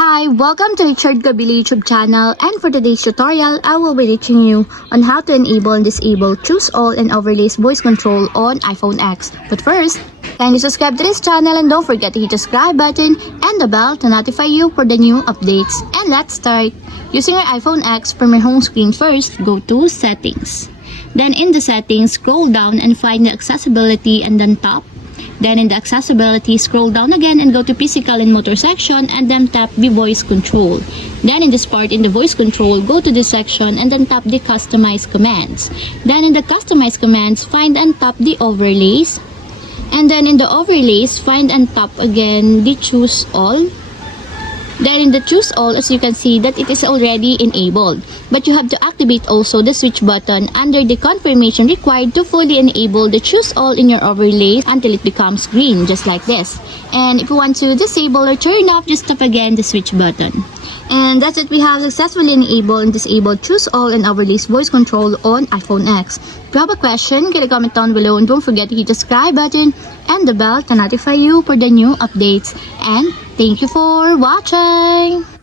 Hi, welcome to Richard Gabili YouTube channel, and for today's tutorial, I will be teaching you on how to enable and disable Choose All and Overlays voice control on iPhone X. But first, kindly subscribe to this channel and don't forget to hit the subscribe button and the bell to notify you for the new updates. And let's start. Using your iPhone X, from your home screen first, go to Settings. Then in the Settings, scroll down and find the Accessibility and then tap. Then in the accessibility, scroll down again and go to physical and motor section and then tap the voice control. Then in this part, in the voice control, go to this section and then tap the customize commands. Then in the customize commands, find and tap the overlays. And then in the overlays, find and tap again the choose all. Then in the choose all, as you can see that it is already enabled. But you have to activate also the switch button under the confirmation required to fully enable the choose all in your overlays until it becomes green, just like this. And if you want to disable or turn off, just tap again the switch button. And that's it, we have successfully enabled and disabled Choose All and Overlays voice control on iPhone X. If you have a question, get a comment down below and don't forget to hit the subscribe button and the bell to notify you for the new updates. And thank you for watching!